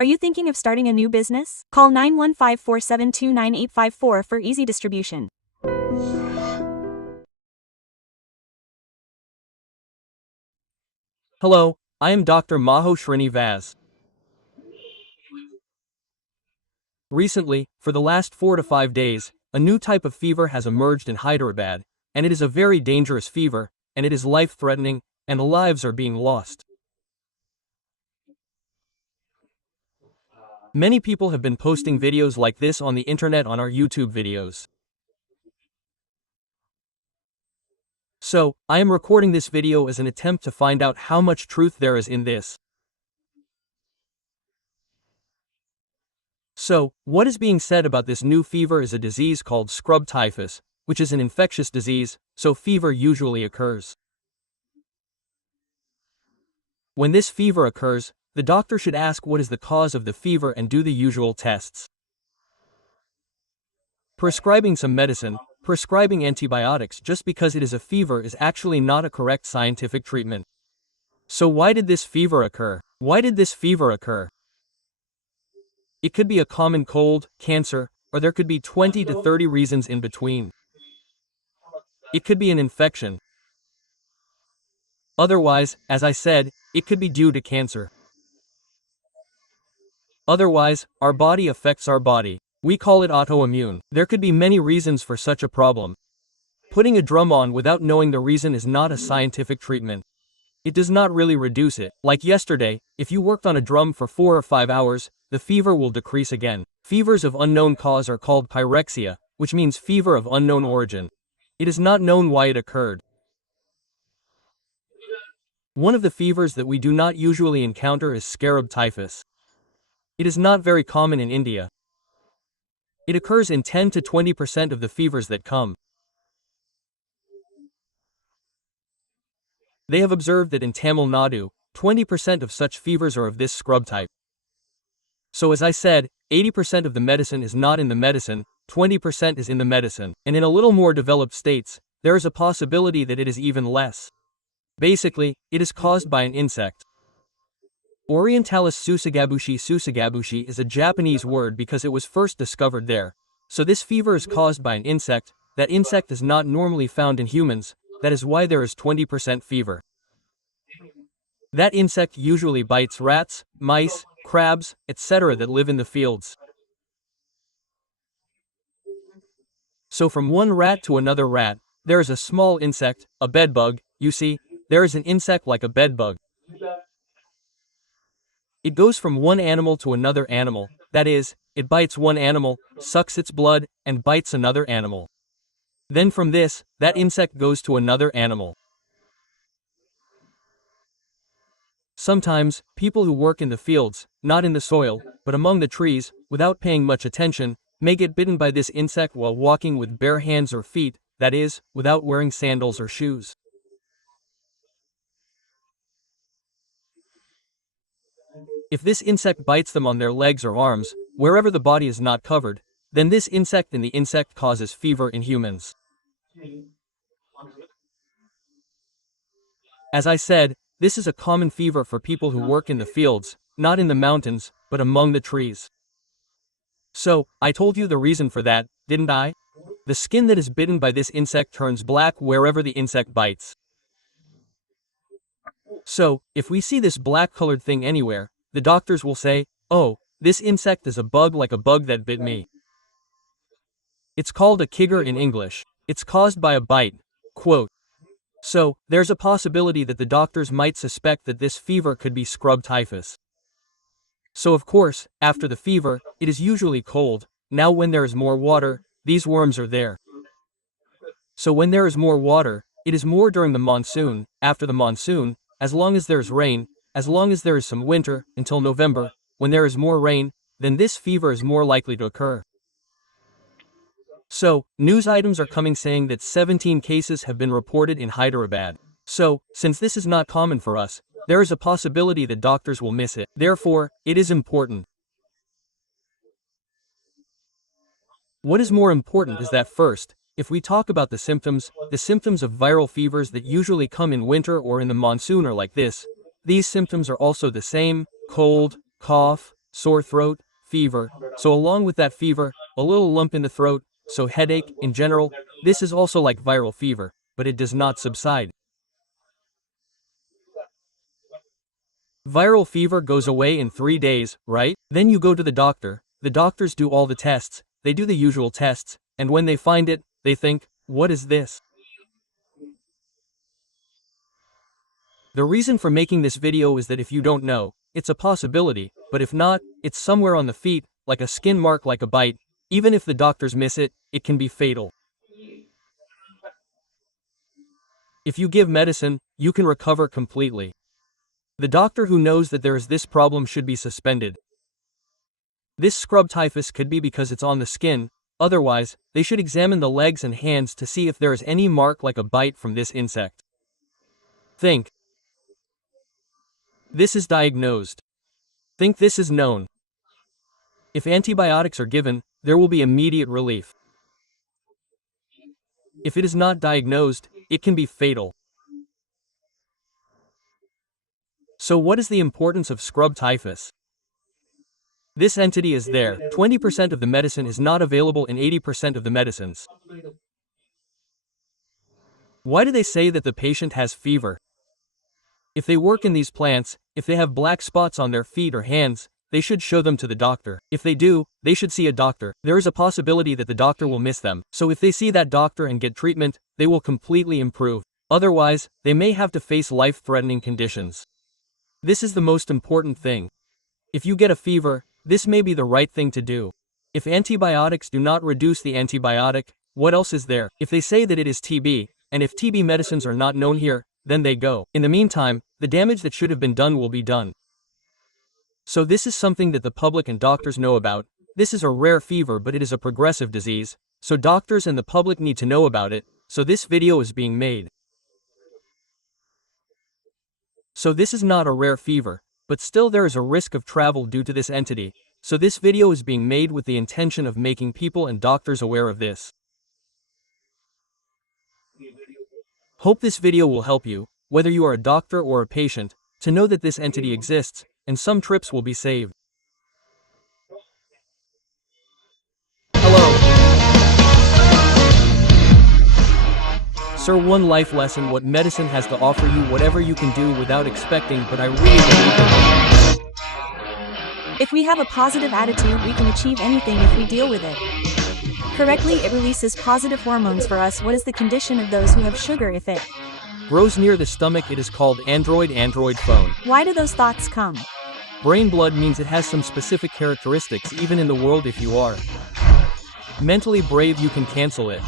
Are you thinking of starting a new business? Call 915-472-9854 for easy distribution. Hello, I am Dr. Maho Srinivas. Recently, for the last 4 to 5 days, a new type of fever has emerged in Hyderabad, and it is a very dangerous fever, and it is life-threatening, and lives are being lost. Many people have been posting videos like this on the internet on our YouTube videos. So, I am recording this video as an attempt to find out how much truth there is in this. So, what is being said about this new fever is a disease called scrub typhus, which is an infectious disease, so fever usually occurs. When this fever occurs, the doctor should ask what is the cause of the fever and do the usual tests. Prescribing some medicine, prescribing antibiotics just because it is a fever is actually not a correct scientific treatment. So why did this fever occur? Why did this fever occur? It could be a common cold, cancer, or there could be 20 to 30 reasons in between. It could be an infection. Otherwise, as I said, it could be due to cancer. Otherwise, our body affects our body. We call it autoimmune. There could be many reasons for such a problem. Putting a drum on without knowing the reason is not a scientific treatment. It does not really reduce it. Like yesterday, if you worked on a drum for 4 or 5 hours, the fever will decrease again. Fevers of unknown cause are called pyrexia, which means fever of unknown origin. It is not known why it occurred. One of the fevers that we do not usually encounter is scarab typhus. It is not very common in India. It occurs in 10 to 20% of the fevers that come. They have observed that in Tamil Nadu, 20% of such fevers are of this scrub type. So as I said, 80% of the medicine is not in the medicine, 20% is in the medicine, and in a little more developed states, there is a possibility that it is even less. Basically, it is caused by an insect. Orientalis susagabushi is a Japanese word because it was first discovered there. So this fever is caused by an insect. That insect is not normally found in humans, that is why there is 20% fever. That insect usually bites rats, mice, crabs, etc. that live in the fields. So from one rat to another rat, there is a small insect, a bedbug, you see, there is an insect like a bedbug. It goes from one animal to another animal, that is, it bites one animal, sucks its blood, and bites another animal. Then from this, that insect goes to another animal. Sometimes, people who work in the fields, not in the soil, but among the trees, without paying much attention, may get bitten by this insect while walking with bare hands or feet, that is, without wearing sandals or shoes. If this insect bites them on their legs or arms, wherever the body is not covered, then this insect in the insect causes fever in humans. As I said, this is a common fever for people who work in the fields, not in the mountains, but among the trees. So, I told you the reason for that, didn't I? The skin that is bitten by this insect turns black wherever the insect bites. So, if we see this black-colored thing anywhere, the doctors will say, "Oh, this insect is a bug like a bug that bit me." It's called a kigger in English. It's caused by a bite. Quote. So, there's a possibility that the doctors might suspect that this fever could be scrub typhus. So of course, after the fever, it is usually cold. Now when there is more water, these worms are there. So when there is more water, it is more during the monsoon, after the monsoon, as long as there is rain, as long as there is some winter, until November, when there is more rain, then this fever is more likely to occur. So, news items are coming saying that 17 cases have been reported in Hyderabad. So, since this is not common for us, there is a possibility that doctors will miss it. Therefore, it is important. What is more important is that first, if we talk about the symptoms of viral fevers that usually come in winter or in the monsoon are like this. These symptoms are also the same: cold, cough, sore throat, fever. So along with that fever, a little lump in the throat, so headache, in general. This is also like viral fever, but it does not subside. Viral fever goes away in 3 days, right? Then you go to the doctor. The doctors do all the tests, they do the usual tests, and when they find it, they think, what is this? The reason for making this video is that if you don't know, it's a possibility, but if not, it's somewhere on the feet, like a skin mark, like a bite. Even if the doctors miss it, it can be fatal. If you give medicine, you can recover completely. The doctor who knows that there is this problem should be suspended. This scrub typhus could be because it's on the skin, otherwise, they should examine the legs and hands to see if there is any mark like a bite from this insect. Think. This is diagnosed. Think this is known. If antibiotics are given, there will be immediate relief. If it is not diagnosed, it can be fatal. So what is the importance of scrub typhus? This entity is there. 20% of the medicine is not available in 80% of the medicines. Why do they say that the patient has fever? If they work in these plants, if they have black spots on their feet or hands, they should show them to the doctor. If they do, they should see a doctor. There is a possibility that the doctor will miss them. So if they see that doctor and get treatment, they will completely improve. Otherwise, they may have to face life-threatening conditions. This is the most important thing. If you get a fever, this may be the right thing to do. If antibiotics do not reduce the antibiotic, what else is there? If they say that it is TB, and if TB medicines are not known here, then they go. In the meantime, the damage that should have been done will be done. So this is something that the public and doctors know about. This is a rare fever, but it is a progressive disease, so doctors and the public need to know about it, so this video is being made. So this is not a rare fever, but still there is a risk of travel due to this entity, so this video is being made with the intention of making people and doctors aware of this. Hope this video will help you, whether you are a doctor or a patient, to know that this entity exists, and some trips will be saved. Hello. Sir, one life lesson: what medicine has to offer you, whatever you can do without expecting, but I really believe it. If we have a positive attitude, we can achieve anything if we deal with it correctly. It releases positive hormones for us. What is the condition of those who have sugar? If it grows near the stomach, it is called Android phone. Why do those thoughts come? Brain blood means it has some specific characteristics. Even in the world, if you are mentally brave, you can cancel it.